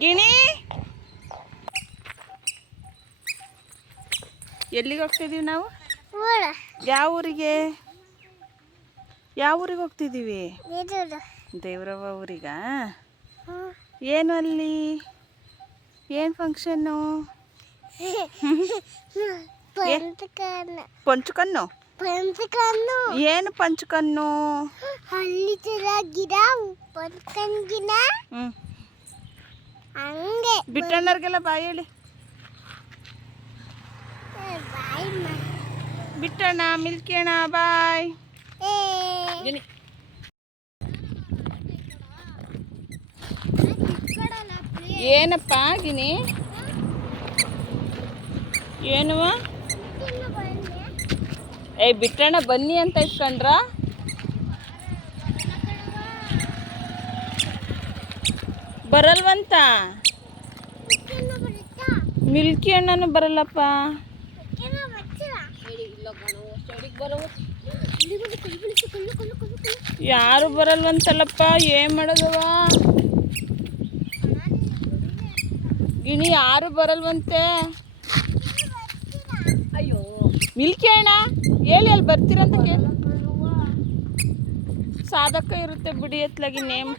ಗಿಣಿ ಎಲ್ಲಿಗೆ ಹೋಗ್ತಿದೀವಿ ನಾವು? ಯಾವ ಊರಿಗೆ ಹೋಗ್ತಿದ್ದೀವಿ? ದೇವ್ರವ್ವ ಊರಿಗ? ಏನು ಅಲ್ಲಿ ಏನು ಫಂಕ್ಷನ್ನು? ಪಂಚಕನ್ನು. ಏನು ಪಂಚಕನ್ನು? ಬಿಟ್ಟಣ್ಣರ್ಗೆಲ್ಲ ಬಾಯ್ ಹೇಳಿ. ಬಿಟ್ಟಣ್ಣ, ಮಿಲ್ಕಿ ಅಣ್ಣ, ಬಾಯ್. ಏನಪ್ಪ ಗಿನಿ? ಏನುವ? ಬಿಟ್ಟಣ್ಣ ಬನ್ನಿ ಅಂತ ಇಟ್ಕೊಂಡ್ರ? ಬರಲ್ವಂತ? ಮಿಲ್ಕಿ ಅಣ್ಣನೂ ಬರಲ್ಲಪ್ಪ. ಯಾರು ಬರಲ್ವಂತಲ್ಲಪ್ಪ, ಏನ್ ಮಾಡೋದವ? ಗಿಣಿ ಯಾರು ಬರಲ್ವಂತೆ. ಅಯ್ಯೋ ಮಿಲ್ಕಿ ಅಣ್ಣ ಹೇಳಿ, ಅಲ್ಲಿ ಬರ್ತೀರಂತ ಕೇಳಿ. ಸಾಧಕ ಇರುತ್ತೆ ಬಿಡಿ ಎತ್ಲಾಗಿ ನೇಮ್.